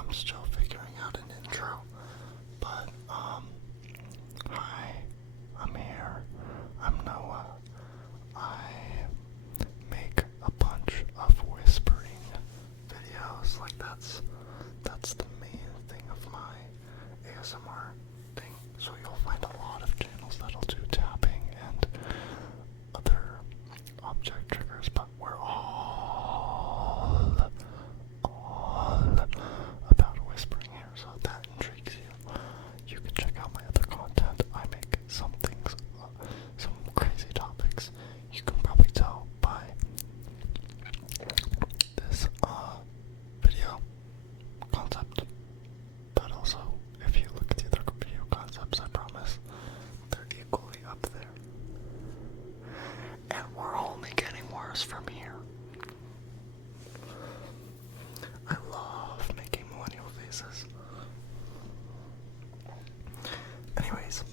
I'm still figuring out an intro, but, hi, I'm here, I'm Noah. I make a bunch of whispering videos, like that's the main thing of my ASMR thing, so you'll find a lot of channels that'll do tapping and other object triggers, but we're all about whispering here, so if that intrigues you, you can check out my other content. I make some things, some crazy topics. You can probably tell by this video concept, but also if you look at the other video concepts, I promise they're equally up there. And we're only getting worse from here. I love making millennial faces. Anyways,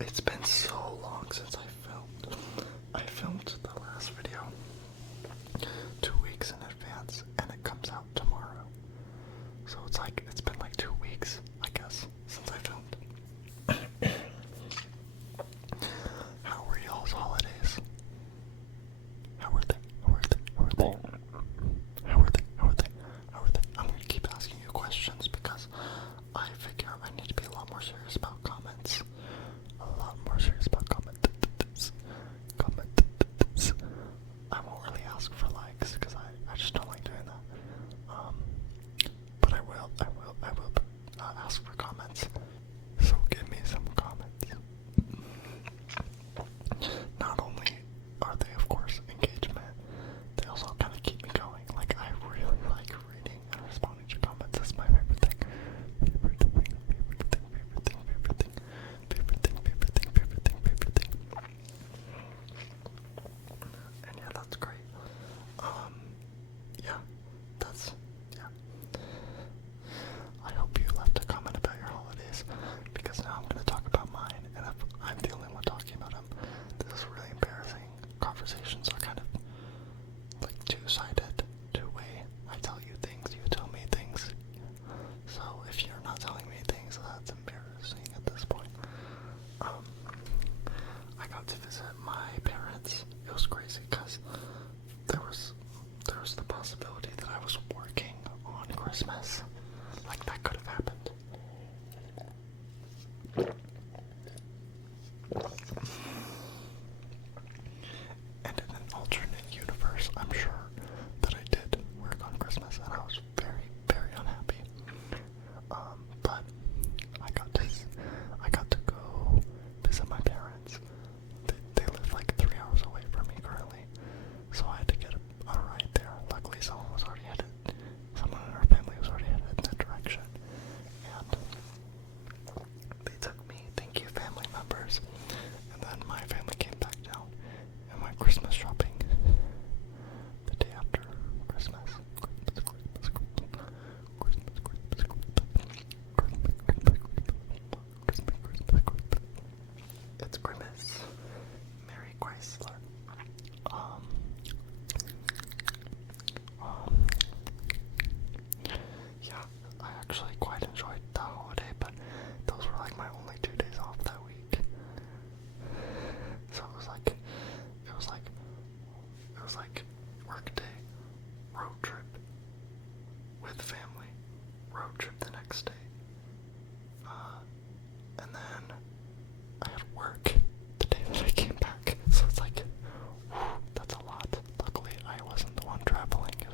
it's been so long since I filmed. I filmed the last video 2 weeks in advance, and it comes out tomorrow. So it's been like 2 weeks, I guess, since I filmed. How were y'all's holidays? How were they? I'm gonna keep asking you questions because I figure I need to be a lot more serious about comments. I won't really ask for likes because I just don't like doing that. But I will ask for comments. So give me some comments. Not only are they, of course, engagement, they also kind of keep me going. Like, I really like reading and responding to comments. That's my favorite thing. And yeah, that's great. Yeah. I hope you left a comment about your holidays, because now I'm going to talk about mine, and if I'm the only one talking about them, this is really embarrassing. Conversations are kind of like two-sided, two-way. I tell you things, you tell me things. So if you're not telling me things, that's embarrassing at this point. I got to visit my parents. It was crazy because there was the possibility that I was working on Christmas. Like, that could have happened. And in an alternate universe, I'm sure that I did work on Christmas, and I was very, very unhappy. But I got to go visit my parents. They live like 3 hours away from me currently, so I had to get a ride there. Luckily, someone in our family was already headed in that direction, and they took me. Thank you, family members. And then my family came back down and went Christmas shopping the day after Christmas. It's Christmas. Merry Chrysler. Yeah, I actually quite enjoyed the holiday, but those were like my only 2 days off that week. So it was like work day, road trip with family, road trip the next day. And then I had work the day that I came back. So it's like, that's a lot. Luckily, I wasn't the one traveling. It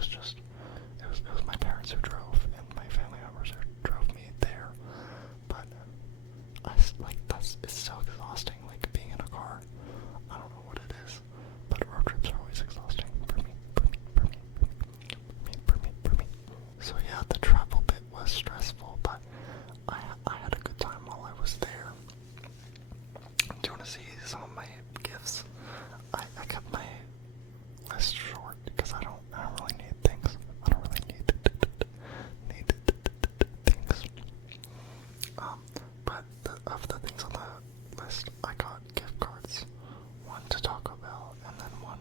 was my parents who drove, and my family members who drove me there. But it's so exhausting, like being in a car. I don't know what it is, but road trips are always exhausting for me. So yeah, the travel bit was stressful, but I had a good time while I was there. Do you want to see some of my gifts? I kept my list short because I don't really need things. I don't really need things. But of the things on the list, I got gift cards. One to Taco Bell, and then one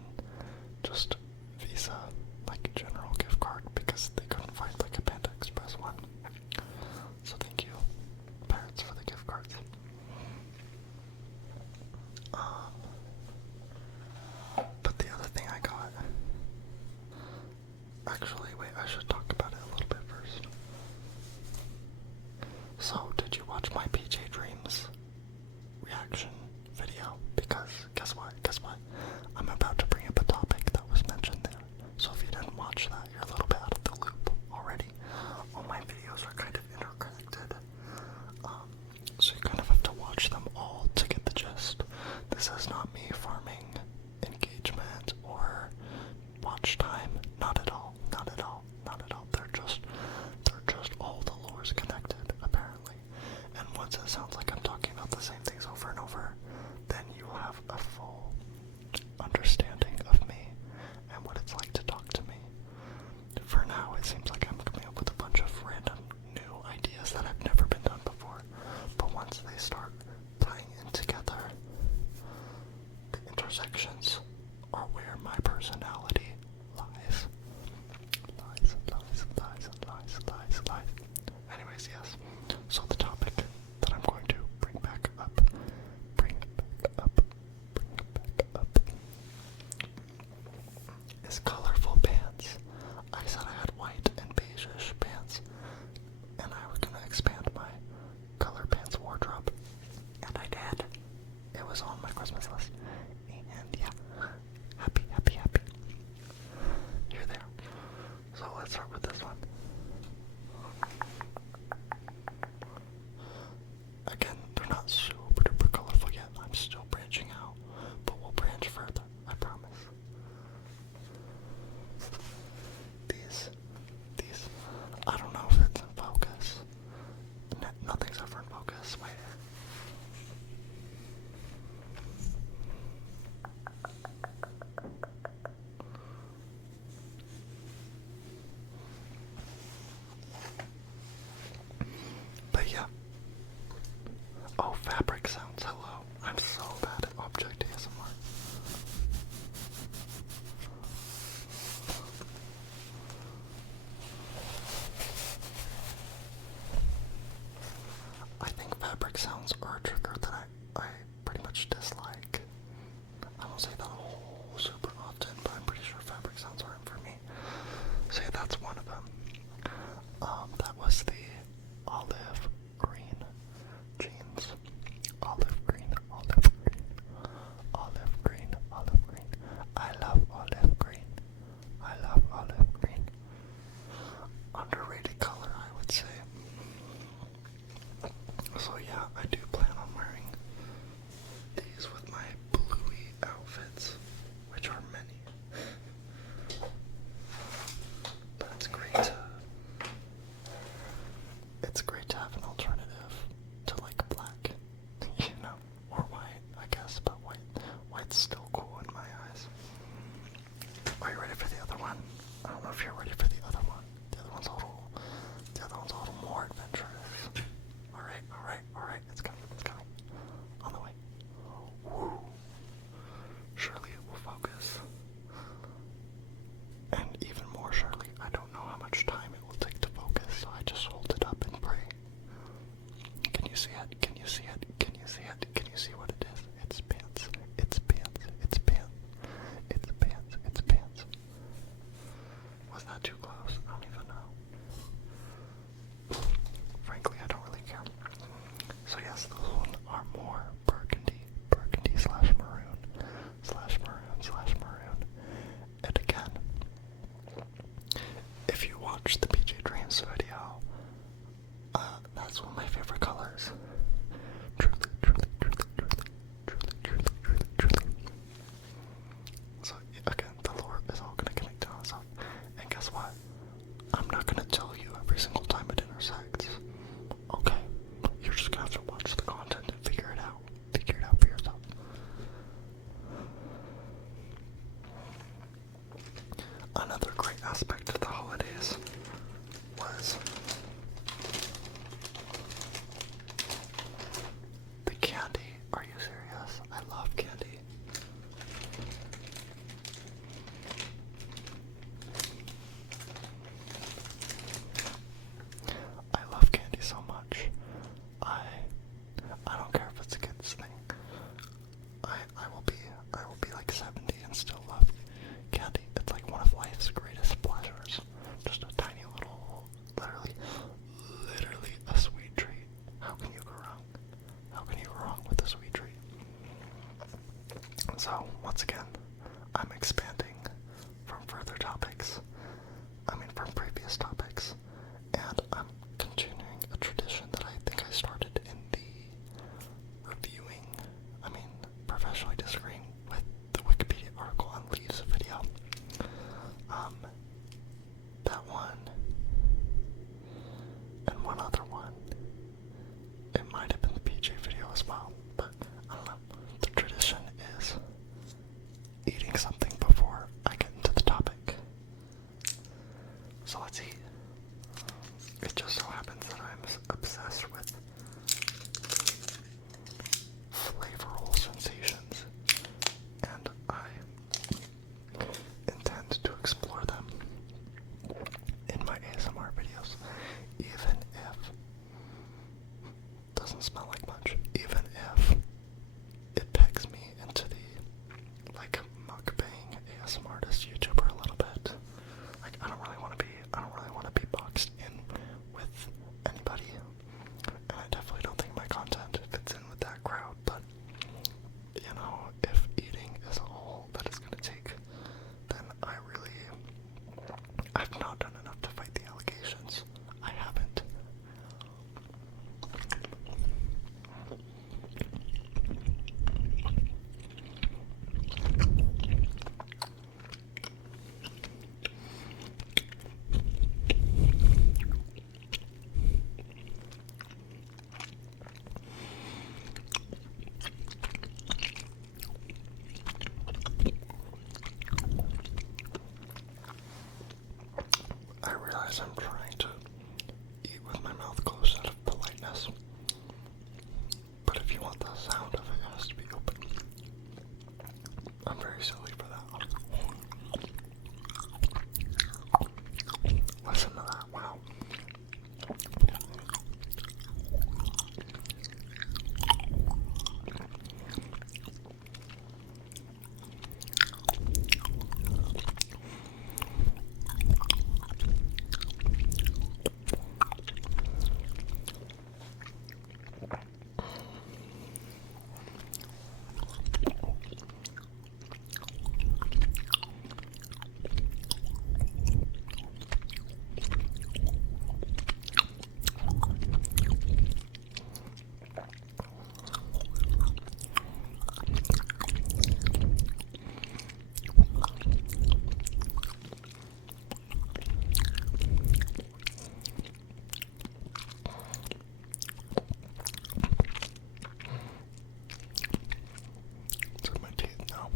just Visa like general gift card because they couldn't find like a Panda Express one. So thank you, parents, for the gift cards. But the other thing I got, actually, wait, I should talk about it a little bit first. So, did you watch my PJ Dreams reaction video? Because guess what? I'm about to bring up a topic that was mentioned there. So if you didn't watch that, you're a little bit out of the loop already. All my videos are kind of interconnected. So you kind of have to watch them all to get the gist. This is not me farming engagement or watch time. Not at all. They're just all the lore's connected, apparently. And once it sounds like I'm talking about the same things over and over, then you have a full understanding of me and what it's like to talk to me. For now, it seems like I'm coming up with a bunch of random new ideas that have never been done before. But once they start playing in together, the intersections are where my personality lies. Lies. Anyways, yes. So the topic that I'm going to bring back up is colorful pants. I said I had white and beige-ish pants, and I was gonna expand my color pants wardrobe, and I did. It was on my Christmas list, and yeah, happy. You're there. So let's start with this one. Again, they're not super duper colorful yet. I'm still branching out, but we'll branch further, I promise. These, I don't know if it's in focus. Nothing's ever in focus. Wait. But yeah. Oh, fabric sounds. Hello. I'm so bad at object ASMR. I think fabric sounds are a trigger that I pretty much dislike. I won't say that super often, but I'm pretty sure fabric sounds aren't for me. So yeah, that's one of them. That was the olive green jeans. Olive green. I love olive green. Underrated color, I would say. So yeah, I do plan on wearing these with my bluey outfits, which are many. But it's great to have an alternative to like black, or white, I guess, but white's still cool in my eyes. Are you ready for the other one? I don't know if you're ready for the other one. The other one's a little more adventurous. Alright, it's coming. On the way. Woo. Surely it will focus. And even more surely, I don't know how much time it will take to focus, so I just hold it up and pray. Can you see it? Can you see what it is? It's pants. Was that too close? I don't even know. Frankly, I don't really care. So yes, those ones are more burgundy slash maroon. And again, if you watch the PJ Dreams video, that's one of my favorite colors. Truly. So again, the lore is all gonna connect to itself. And guess what? I'm not gonna tell you every single time it intersects. Okay? You're just gonna have to watch the content and figure it out. Figure it out for yourself. Another great aspect of the holidays was the candy. Are you serious? I love candy. So let's eat. It just so happens that I'm obsessed with flavorful sensations, and I intend to explore them in my ASMR videos, even if it doesn't smell like much, even if it pegs me into the, like, mukbang ASMR artist YouTuber a little bit. Like, I don't really want to be boxed in with anybody, and I definitely don't think my content fits in with that crowd, but, you know, if eating is all that it's gonna take, then I've not done enough to fight the allegations. I haven't. I realize I'm trying to eat with my mouth closed out of politeness, but if you want the sound of it, it has to be open. I'm very silly for that. Listen to that, wow. It's in my teeth now.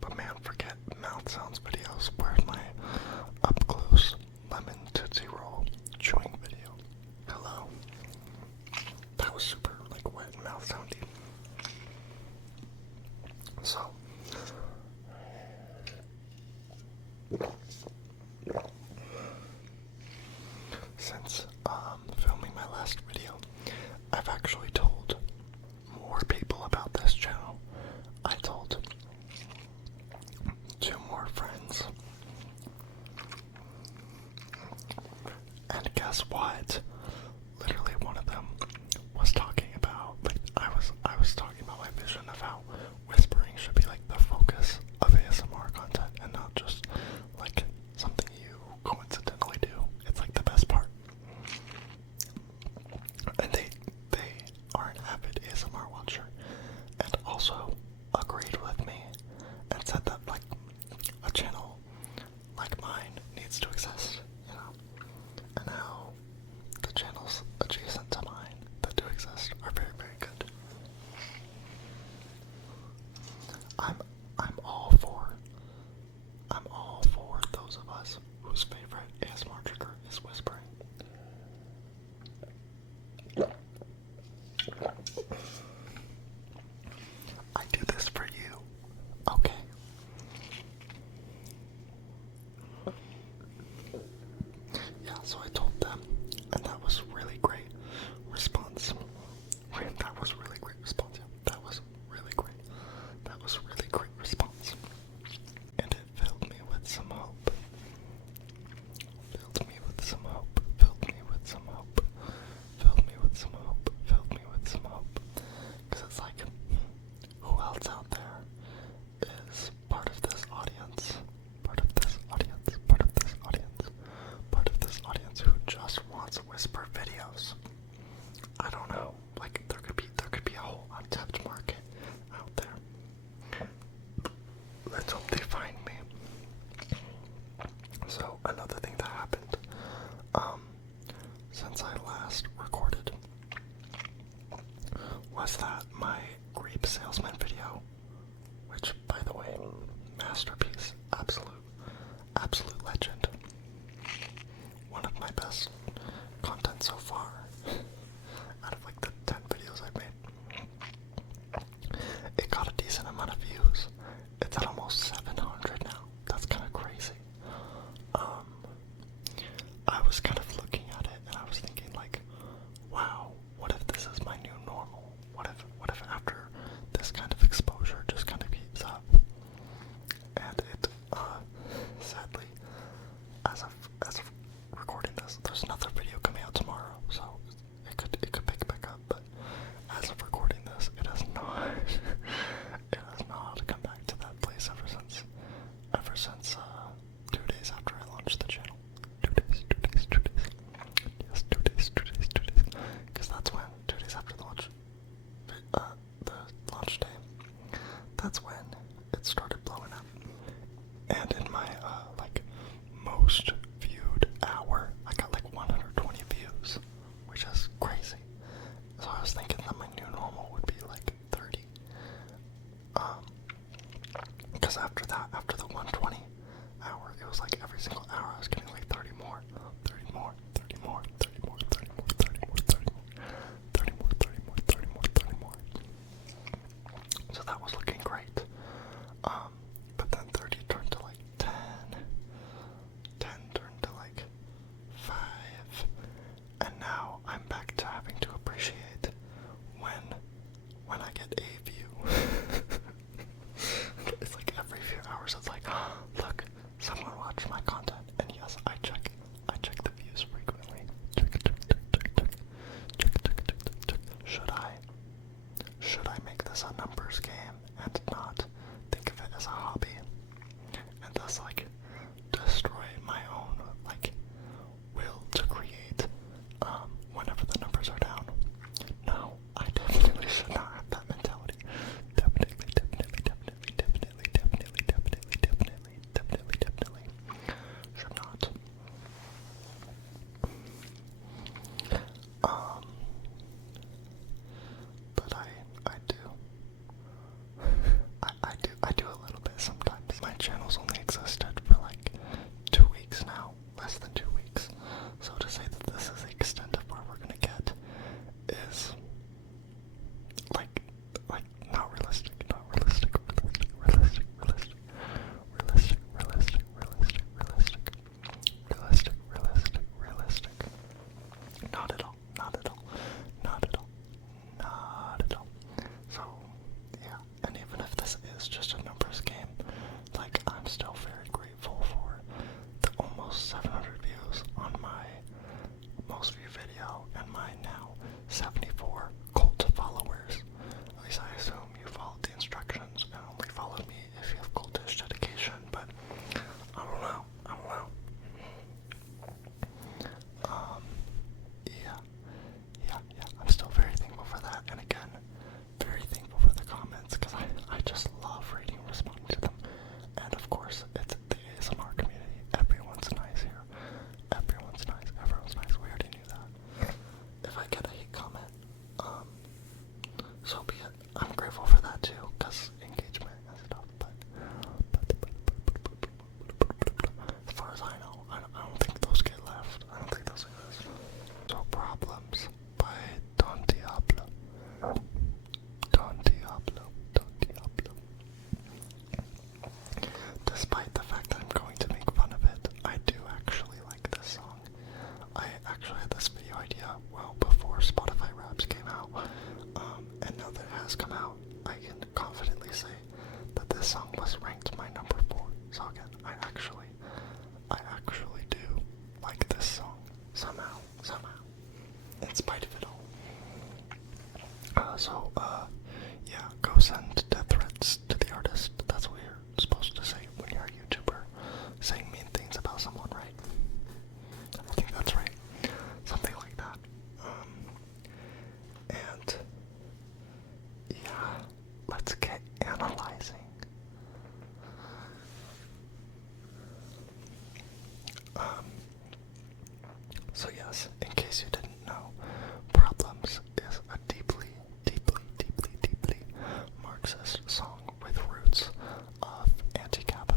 But man, forget mouth sounds videos. Where's my up close lemon Tootsie Roll chewing video? Hello. That was super like wet and mouth soundy. So since filming my last video, I've actually told more people about this channel. I told 2 more friends. And guess what? Literally one of them was talking about, like, I was talking about my vision of how whispering should be like the focus of ASMR content and not just like something you coincidentally do. It's like the best part. And they are an avid ASMR watcher and also agreed with me and said that like a channel like mine needs to exist, you know. And how the masterpiece. Absolute legend. One of my best content so far. Out of like the 10 videos I've made. It got a decent amount of views. It's at almost 700 now. That's kind of crazy. I was kind of looking at it and I was thinking like, wow, what if this is my new normal? What if after this kind of exposure just kind of keeps up? And it, sadly, as of recording this, there's another video coming out tomorrow, so it could pick back up, but as of recording this, it has not, it has not come back to that place ever since, 2 days after I launched the channel. 2 days. Yes, 2 days. Because that's when, 2 days after the launch day, that's when it started blowing up. And in my, most viewed hour, I got like 120 views, which is crazy. So I was thinking that my new normal would be like 30. Because after that, after the 120 hour, it was like every single hour I was getting like 30 more. So that was looking great. But then 30 turned to like 10 turned to like 5, and now I'm back to having to appreciate when I get a view. It's like every few hours it's like, oh, look, someone watched my content, and yes, I check the views frequently. Should I make this a numbers game and not think of it as a hobby, and thus like destroy my own like will to create whenever the numbers are down? No, I definitely should not have that mentality. Definitely should not. But I do. I do a little bit sometimes. My channel's only existed for like 2 weeks now, less than 2 weeks. So to say that this is the extent of where we're gonna get is like not realistic. Not at all. So yeah, and even if this is just a numbers game, like I'm still very grateful for the almost 700 views on my most viewed video and my now 74 cult followers. At least I assume you followed the instructions and only followed me if you have cultish dedication, but I don't know. Yeah, I'm still very thankful for that, and again, very thankful for the comments, because I just love reading and responding to them. And of course, it's the ASMR community. Everyone's nice here. Everyone's nice. We already knew that. If I get a hate comment, so be it. I'm grateful for that too, because engagement and stuff, but as far as I know, I don't think those get left. I don't think those exist. So Problems by Don Diablo. Despite the fact that I'm going to make fun of it, I do actually like this song. I actually had this video idea well before Spotify Raps came out, and now that it has come out, I can confidently say that this song was ranked my number 4. So again, I actually do like this song somehow, in spite of it all. Yeah, go send death threats to the artist. That's what you're supposed to say when you're a YouTuber, saying mean things about someone, right? I think that's right. Something like that. And yeah, let's get analyzing. So yes, in case you didn't know, Problems is a deeply Marxist song with roots of anti-capital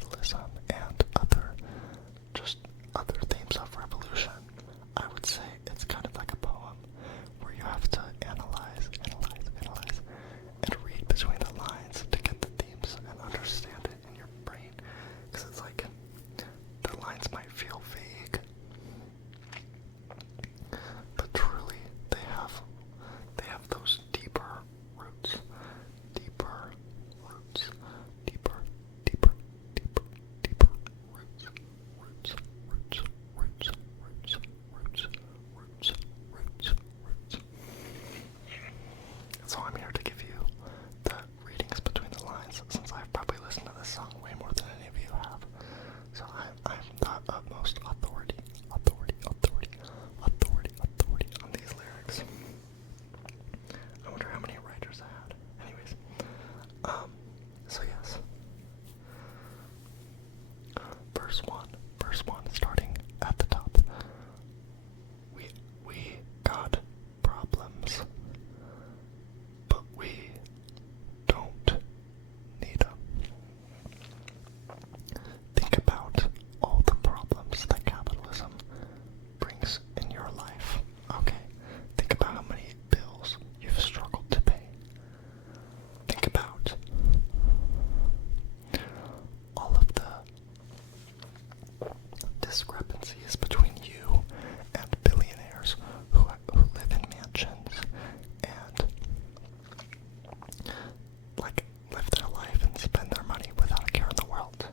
discrepancies between you and billionaires who live in mansions and like live their life and spend their money without a care in the world,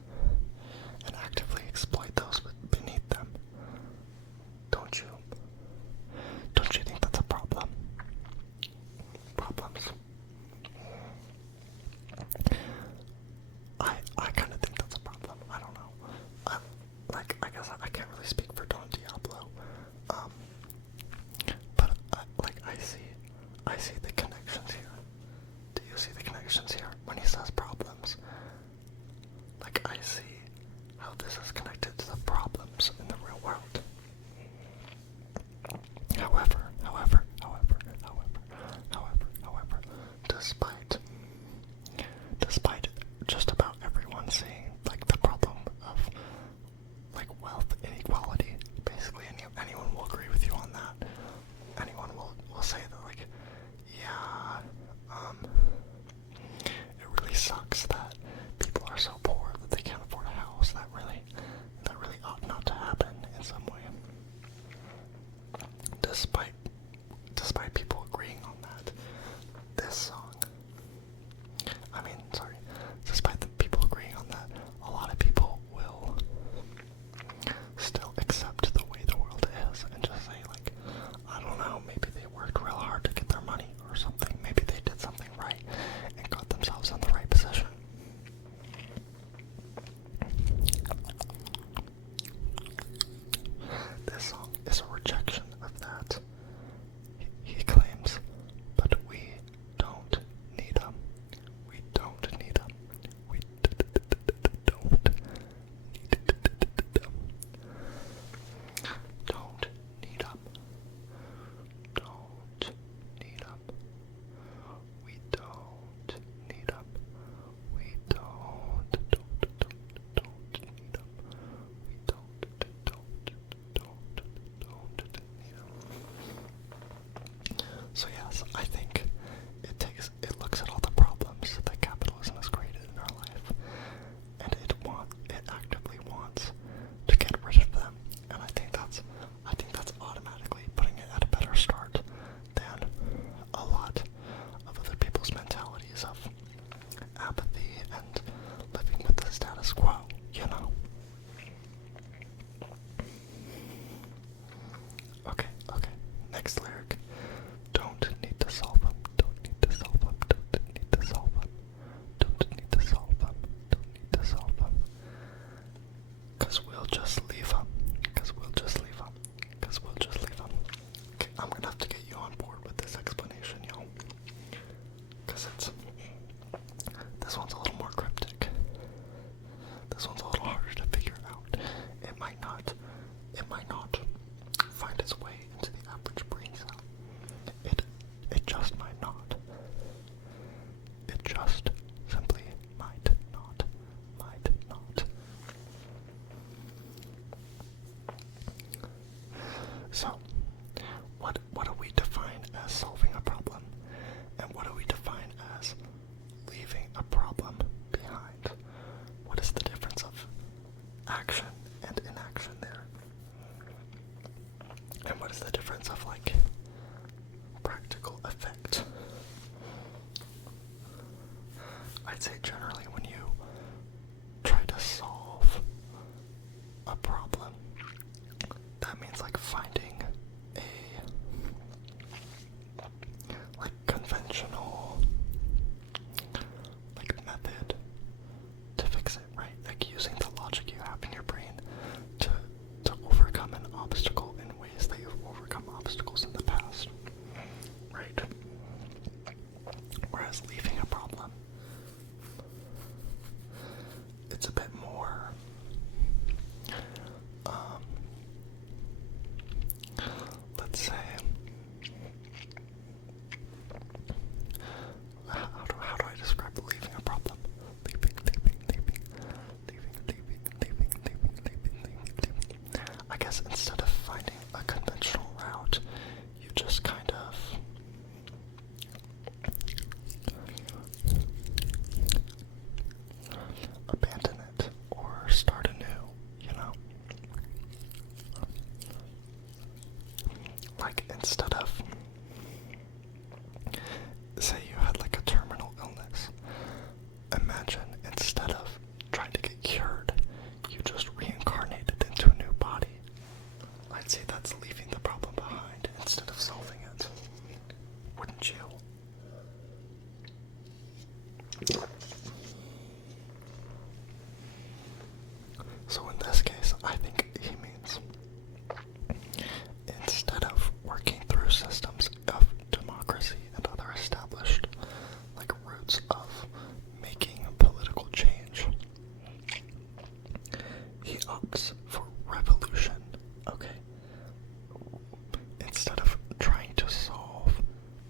and actively exploit those beneath them. Don't you? Don't you think that's a problem? Problems. I kind of think that's a problem. I don't know. I guess I can't really speak for Don Diablo. But I see the connections here. Do you see the connections here? When he says problems, like, I see how this is connected to the problems in the real world. However, despite just about everyone seeing, like, the problem of, like, wealth inequality, basically anyone will agree with you on that. Anyone will say that, like, yeah, it really sucks that people are so poor that they can't afford a house. That really ought not to happen in some way. Despite people agreeing on that, this song, despite the people agreeing on that, a lot of people will still accept the way the world is and just say, like, I don't know, maybe they worked real hard to get their money or something. Maybe they did something right and got themselves in the right position. This song is a rejection of that. He claims, but we don't need them. We don't need them. We don't need them. Don't need them. Don't need them. We don't need them. We don't need them. We don't need them. So yes, I think it looks at all the problems that capitalism has created in our life, and it actively wants to get rid of them. And I think that's automatically putting it at a better start than a lot of other people's mentalities of apathy and living with the status quo, you know? Okay, next lyric. Don't need to solve them, don't need to solve them, don't need to solve them, don't need to solve them, don't need to solve them. 'Cause we'll just leave them, 'cause we'll just leave them, 'cause we'll just leave them. Okay, I'm gonna have to get you on board with this explanation, yo. 'Cause this one's a little more cryptic. This one's a little harder to figure out. It might not find its way into the average brain cell. It just might not. It just simply might not. So, what do we define as solving a problem? And what do we define as leaving a problem behind? What is the difference of action and inaction there? And what is the difference of, like, practical effect? I'd say generally when you try to solve a problem, that means, like, finding a, like, conventional, like, method to fix it, right? Like, using the logic you have in your brain to overcome an obstacle in ways that you've overcome obstacles in the past, right? Whereas leaving a problem, it's a bit more, let's say, how do I describe leaving a problem? Leaving. I guess instead of finding a conventional route, you just kind of abandon it or start anew, you know? So in this case, I think he means instead of working through systems of democracy and other established like roots of making political change, he opts for revolution. Okay. Instead of trying to solve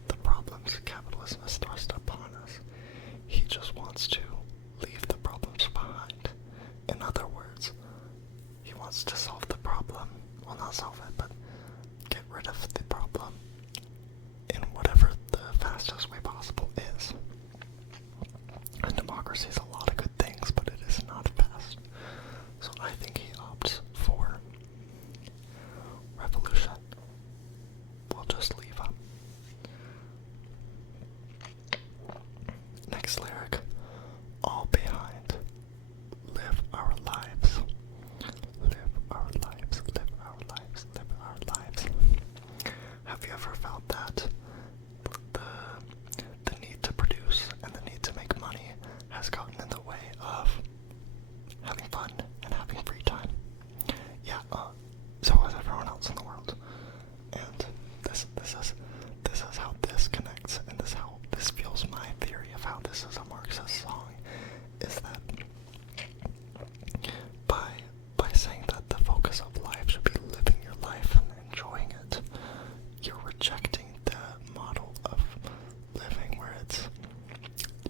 the problems capitalism has thrust upon us, he just wants to leave the problems behind. In other words, he wants to solve the problem. Well, not solve it, but get rid of the problem in whatever the fastest way possible is. And democracy is a lot of good things, but it is not fast. So I think he opts for revolution. We'll just leave him. Next lyric. All behind. Live our lives. Live our lives. Live our lives. Live our lives. Have you ever felt that the need to produce and the need to make money has gotten in the way of having fun and having free time? Yeah, so has everyone else in the world. And this is how this connects, and this fuels my theory of how this is a Marxist song, is that by saying that the focus of life should be living your life and enjoying it, you're rejecting the model of living where it's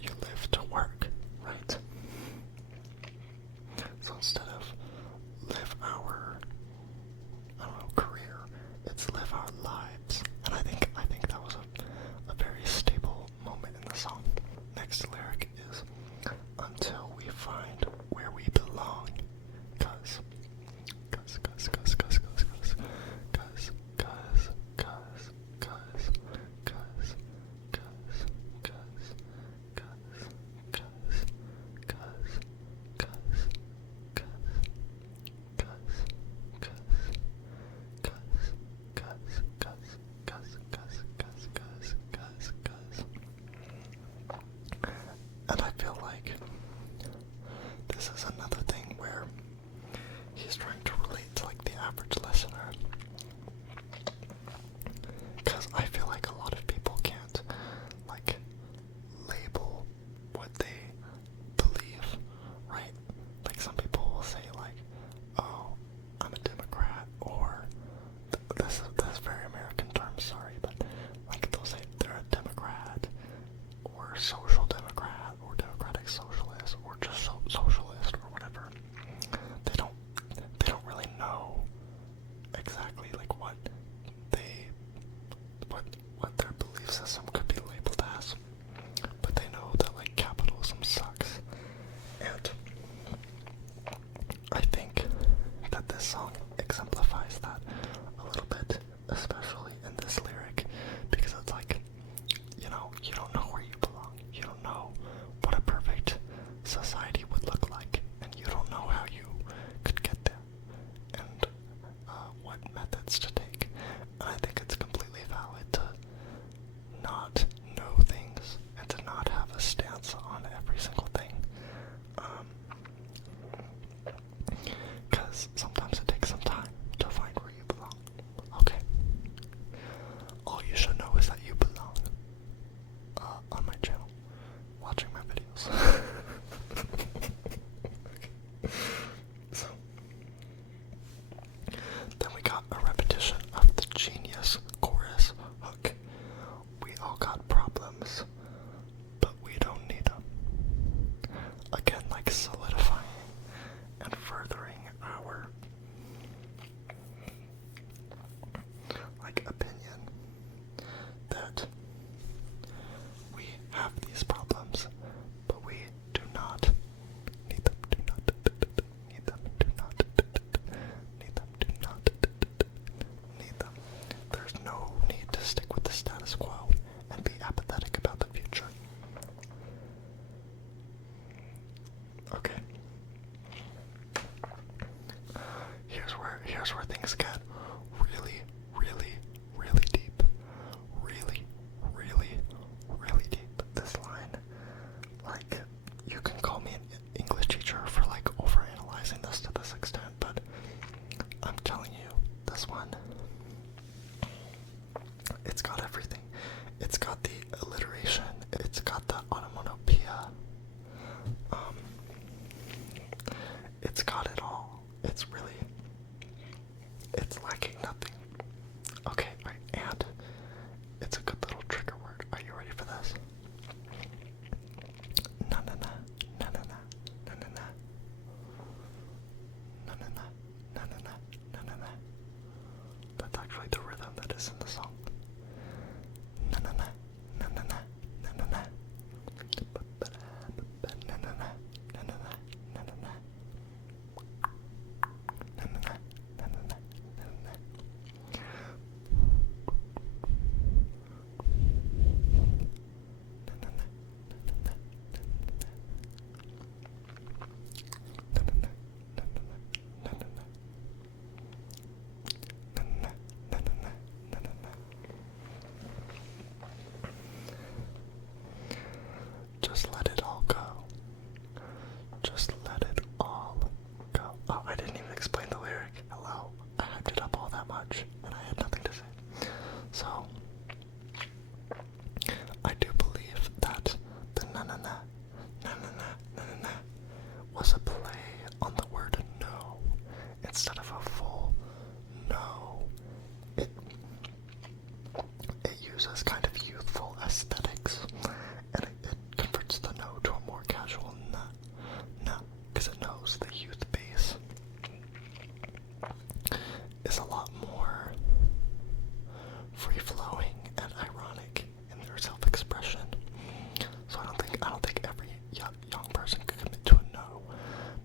you live to work, right? So instead of live our, I don't know, career, it's live our lives. And I think that was a very stable moment in the song. Next lyric is until we find where we belong. Cause and I feel like this is another thing where he's trying to relate to like the average listener, because I feel like a lot of people can't like label what they believe, right? Like some people will say like, oh, I'm a Democrat, or this is very American term, sorry, but like they'll say they're a Democrat, or social democrat, or democratic socialist, or just socialist, or whatever. They don't really know exactly like what their belief system could be labeled as, but they know that like capitalism sucks. And I think that this song exemplifies that a little bit, especially in this lyric, because it's like, you know, you don't know where you belong. You don't know what a perfect society would look like, and you don't know how you could get there, and what methods to take. And I think it's completely valid to not know things and to not have a stance on every single thing. Because sometimes it takes some time to find where you belong. Okay. All you should know is that you belong on my channel, watching my videos. Okay. So, then we got a repetition of the genius chorus hook. We all got problems, but we don't need them. Again, like solidifying and furthering our like opinion that we have these problems, but we do not need them, do not need them, do not need them, do not need them. There's no need to stick with the status quo and be apathetic about the future. Okay. Here's where things get really, really, really deep. Really, really, really deep. This line, like, you can call me an English teacher for like overanalyzing this to this extent. na na na na na na na. That's actually the rhythm that is in the song. Na na na na na na na na na. Na na na na na na na na na. Na na na na na na na na. Just let it all go. Just let it all go. Oh, I didn't even explain the lyric. Hello. I hyped it up all that much, and I had nothing to say. So, I do believe that the na-na-na, na-na-na, na-na-na was a play on the word no instead of a full no. It uses kind of youthful aesthetics, and it converts the no to a more casual na, because it knows the youth base is a lot more free-flowing and ironic in their self-expression. So I don't think every young person could commit to a no,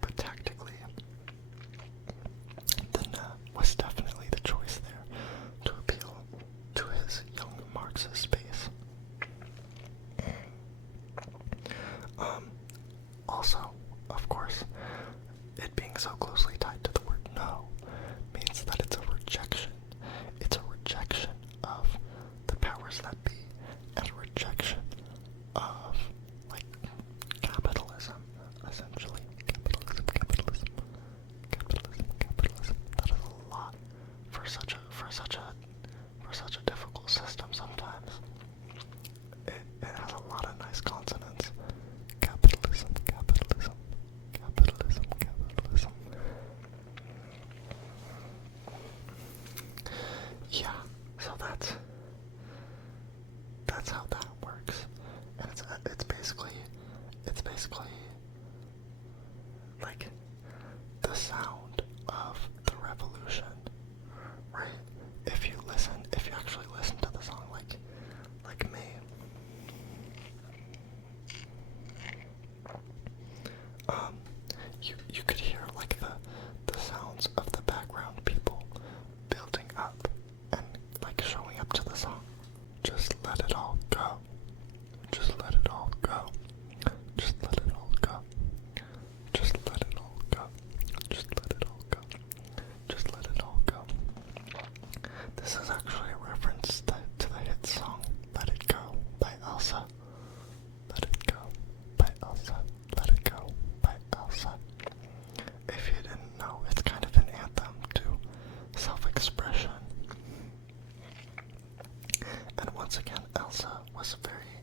but tactically, the na was definitely the choice there to appeal to his young Marxist base. Also, of course, it being so closely tied to the word no means that it's a rejection. It's a rejection of the powers that be, and a rejection of, like, capitalism, essentially. Capitalism. That is a lot for such a difficult system sometimes. It has a lot of nice consonants. Capitalism. Yeah, so that's how that works, and it's basically like the sound of the revolution, right? If you actually listen to the song, like me, you could hear like the sounds of the background people building up and like showing up to the song. Just let it all go. Just let it all go. Just let it all go. Just let it all go. Just let it all go. Just let it all go. This is actually a reference to the hit song Let It Go by Elsa. Let it go by Elsa. Let it go by Elsa. If you didn't know, it's kind of an anthem to self-expression. And once again, Elsa was very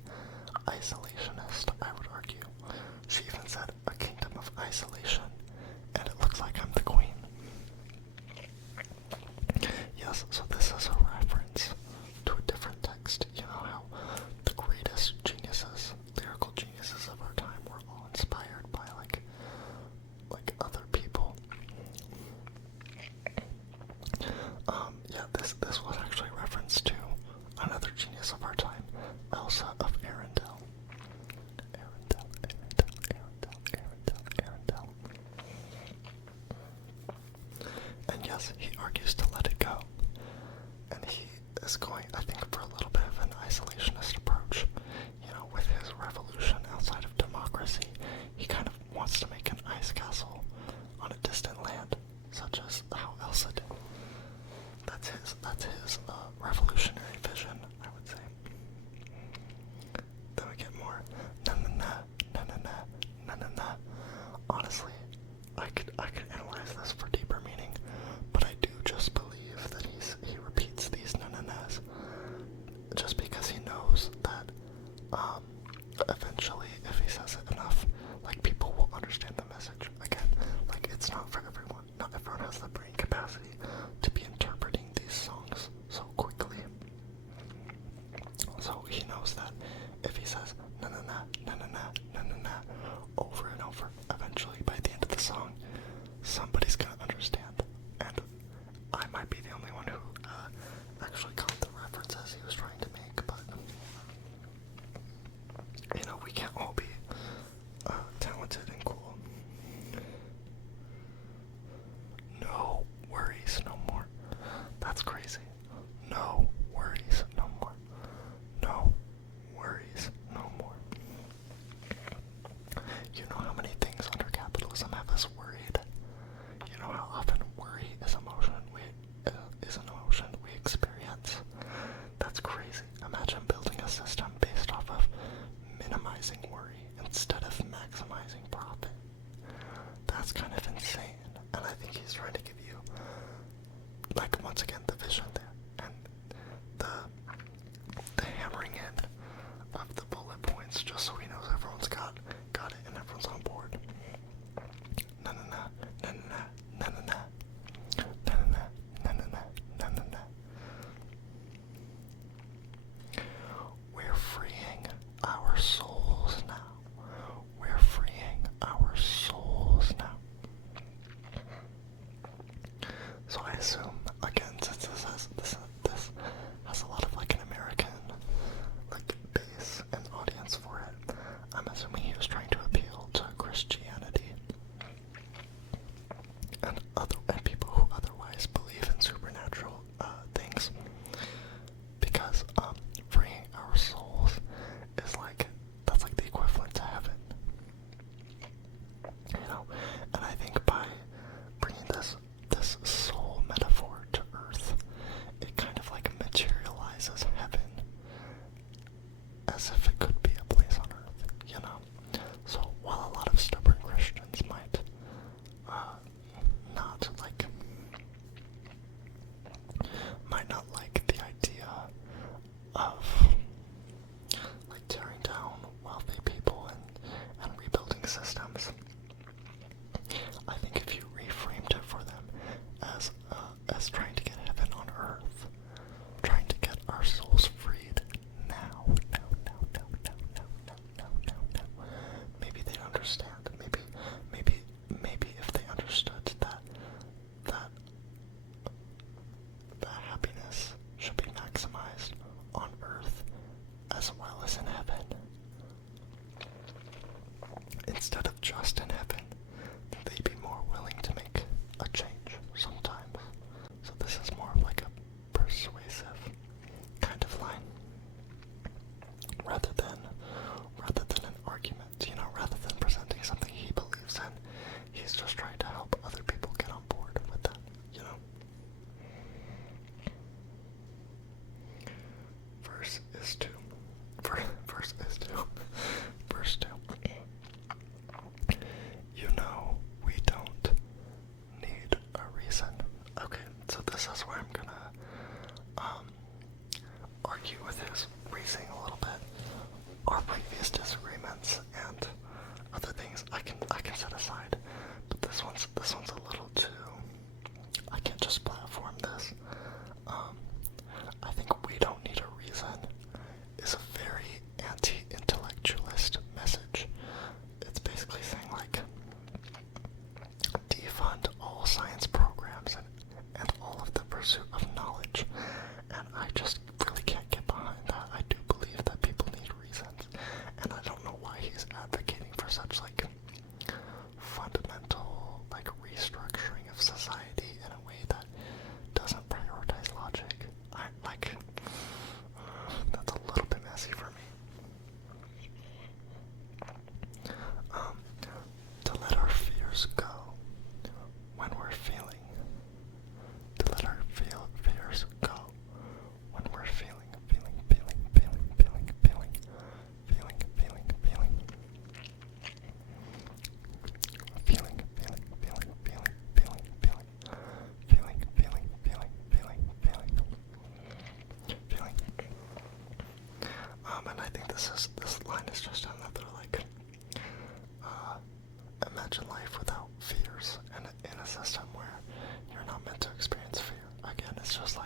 isolationist, I would argue. She even said, "A kingdom of isolation, and it looks like I'm the queen." Yes, so this is a reference to a different text. You know how the greatest geniuses, lyrical geniuses of our time were all inspired by like other people. Yeah, this was actually a reference to another genius of our time, Elsa of Arendelle. And yes, he argues to let it go. And he is going, I think, for a little bit of an isolationist approach. You know, with his revolution outside of democracy, he kind of wants to make an ice castle on a distant land, such as how Elsa did. That's his revolutionary vision, I would say. Then we get more na-na-na. Honestly, I could analyze this for deeper meaning, but I do just believe that he repeats these na-na-nas just because he knows that eventually, if he says it enough, like, people will understand the message. Again, like, it's not for everyone. Not everyone has the brain capacity to be interpreting these songs so quickly. So he knows that if he says na-na-na, na-na-na, na-na-na over and over, eventually by the end of the song, somebody's gonna understand that's kind of insane. And I think he's trying to give you, like, once again, the vision there, and the hammering in of the bullet points, just so he knows everyone's got it and everyone's on board. Na na na na na na na na na na na na na na na. We're freeing our souls now. We're freeing our souls now. So I assume, again, since this has a lot of like an American like base and audience for it, I'm assuming he was trying to appeal to Christianity and people who otherwise believe in supernatural things, because freeing our souls is like, that's like the equivalent to heaven, you know. And I think by bringing this soul metaphor to earth, it kind of like materializes heaven as if it could be a place on earth, you know. So while a lot of stubborn Christians might not like the idea of like tearing down wealthy people and rebuilding systems, I think if you reframed it for them as trying to get heaven on earth, trying to get our souls freed now, maybe they'd understand. Maybe if they understood that happiness should be maximized on earth as well as in heaven, instead of just in heaven, then they'd be more willing to make a change sometimes. So this is more of like a persuasive kind of line, rather than an argument, you know, rather than presenting something he believes in. He's just trying to help other people get on board with that, you know. Verse 2. You know, we don't need a reason. Okay, so this is where I'm gonna argue with his reasoning a little bit. Our previous disagreements and other things I can set aside, but this one's a little too. I can't just platform this. I think we don't need a reason is a very anti-intellectualist message. It's basically saying like, defund all science programs and all of the pursuit of knowledge. And I just really can't get behind that. I do believe that people need reasons, and I don't know why he's advocating for such like fundamental like restructuring of society in a way that doesn't prioritize logic. That's a little bit messy for me. To let our fears go when we're feeling. To let our fears go when we're feeling. And I think this line is just another like, imagine life without fears in a system where you're not meant to experience fear. Again, it's just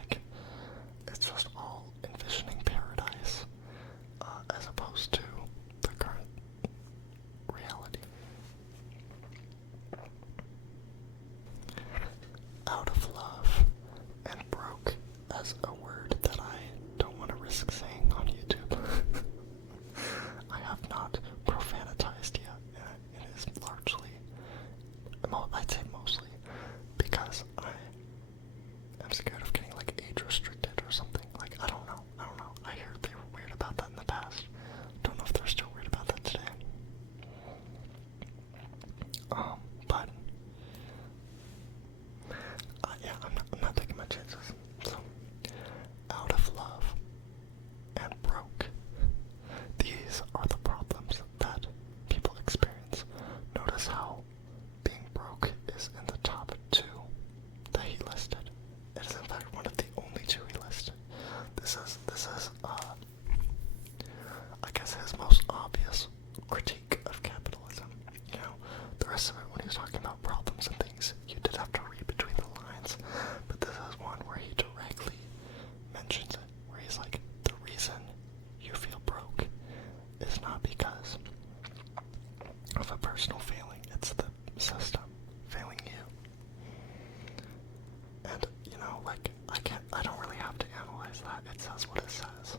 all envisioning paradise, as opposed to the current reality. Out of love and broke as a word that I don't want to risk saying on YouTube. I have not like, I don't really have to analyze that. It says what it says.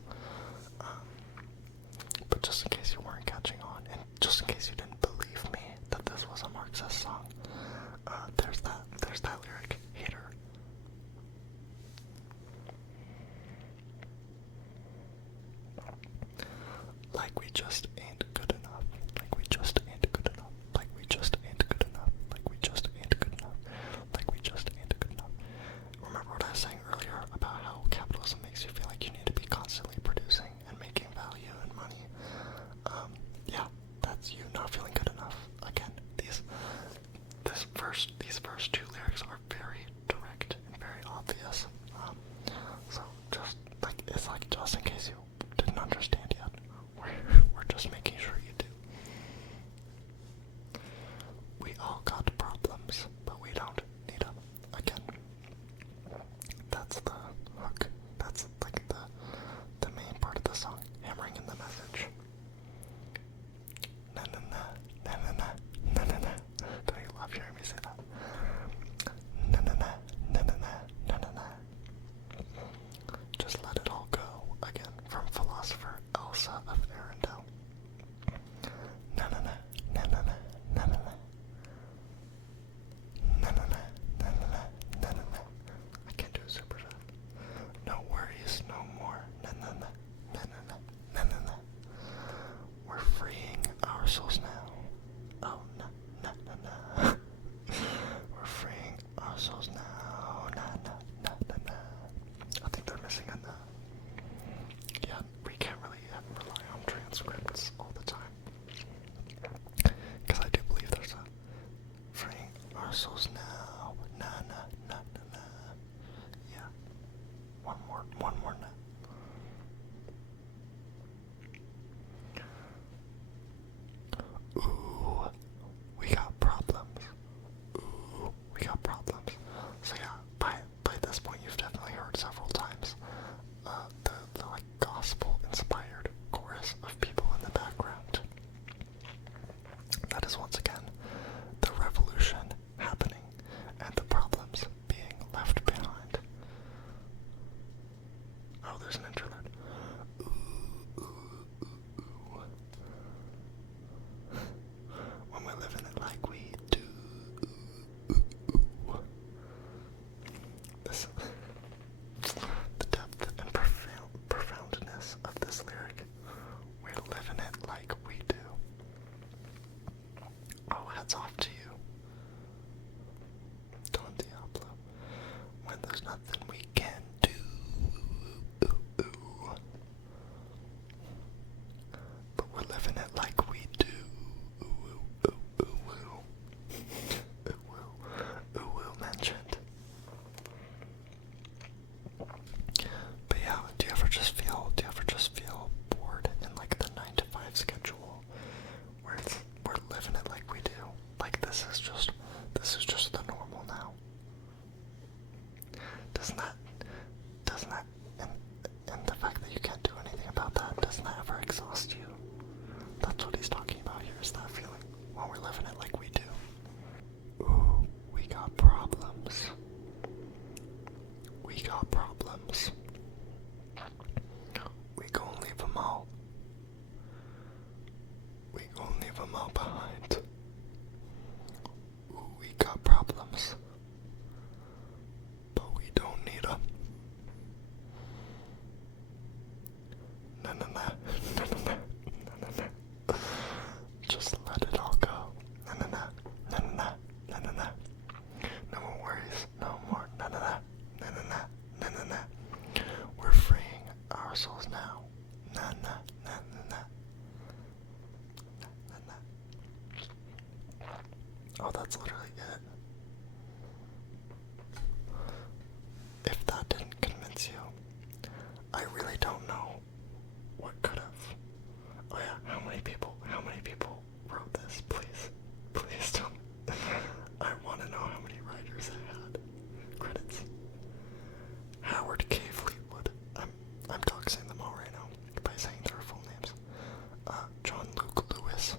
But just in case you weren't catching on, and just in case you didn't believe me that this was a Marxist song, there's that lyric, hater. Like we just ain't good enough. Like we just ain't good enough. Like we just ain't good enough. Like we just ain't good enough. Like we just ain't good enough. Remember what I was saying earlier about how capitalism makes you feel like you need to be constantly producing and making value and money? Yeah, that's you not feeling good enough. Again, these first two lyrics are very direct and very obvious. So just like it's like just in case you didn't understand yet, we're just making sure you do. We all got problems, but we don't need them. Again, that's the hook. That's like the main part of the song, hammering in the message. Na na na na na na na na na. Don't you love hearing me say that? Na na na na na na na na na. Just let it all go. Again, from philosopher Elsa of Arundel. Na na na na na na na na na. Na na na na na na na na na. I can't do it super fast. No worries, no more. Na na na na na na na na na. We're freeing our souls now. Oh na na na na. We're freeing our souls now. Na na na na na. I think they're missing a na. Yeah, we can't really rely on transcripts all the time. Because I do believe there's a freeing our souls now. Na na na na na. Yeah. One more na. Ooh, we got problems. Ooh, we got problems. So yeah, by this point you've definitely heard several times the like gospel-inspired chorus of people in the background. That is once again the revolution happening and the problems being left behind. Oh, there's an interlude. Ooh, ooh, ooh, ooh. When we're living it like we do. Ooh, ooh, ooh. This, the depth and profoundness of this lyric. We're living it like we do. Oh, hats off to you. Don Diablo. When there's nothing we can do. Ooh, ooh. But we're living it like we do. Ooh, ooh, ooh, ooh, ooh. Ooh, ooh, ooh, ooh, mentioned. But yeah, do you ever just feel bored in like the 9-to-5 schedule where we're living it like we do? Like this is just the normal now. Doesn't that and the fact that you can't do anything about that, doesn't that ever exhaust you? That's what he's talking about here, is that feeling when we're living it like we do. Ooh, we got problems. We got problems. We gon' leave them all. We gon' leave them all behind. Ooh, we got problems. But we don't need them. Na na na, na na na, na na na. Just let it all go. Na na na, na na na, na na na. No more worries, no more na na na, na na na, na na na. We're freeing our souls now. Na na na na na. Na na na. Oh, that's literally it. If that didn't convince you, I really don't know what could have. Oh yeah, how many people wrote this? Please don't. I want to know how many writers it had. Credits. Howard K. Fleetwood. I'm doxing them all right now by saying their full names. John Luke Lewis,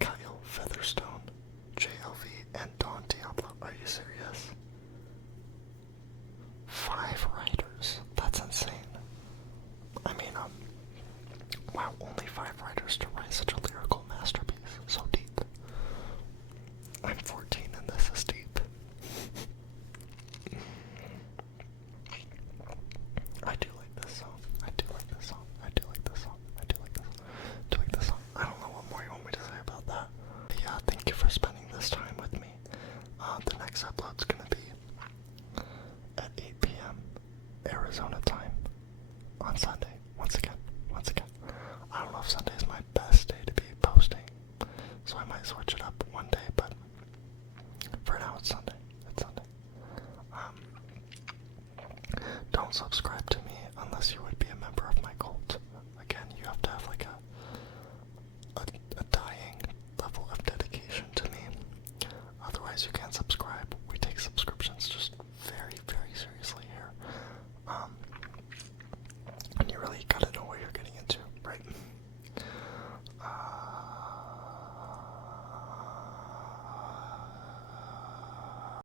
Kyle Featherstone, JLV, and Don Diablo. Are you serious? 5 writers. That's insane. I mean, wow, only 5 writers to write such a lyrical masterpiece. So deep. I'm 14 and this is deep. I do like this song. I do like this song. I do like this song. I do like this. Do like this song. I don't know what more you want me to say about that. But yeah, thank you for spending this time with me. The next upload's gonna be at 8 p.m. Arizona time on Sunday. Once again. I don't know if Sunday is my best day to be posting, so I might switch it up one day, but for now it's Sunday. Don't subscribe to me unless you would be a member of my cult. Again, you have to have like a dying level of dedication to me. Otherwise you can't subscribe. We take subscriptions.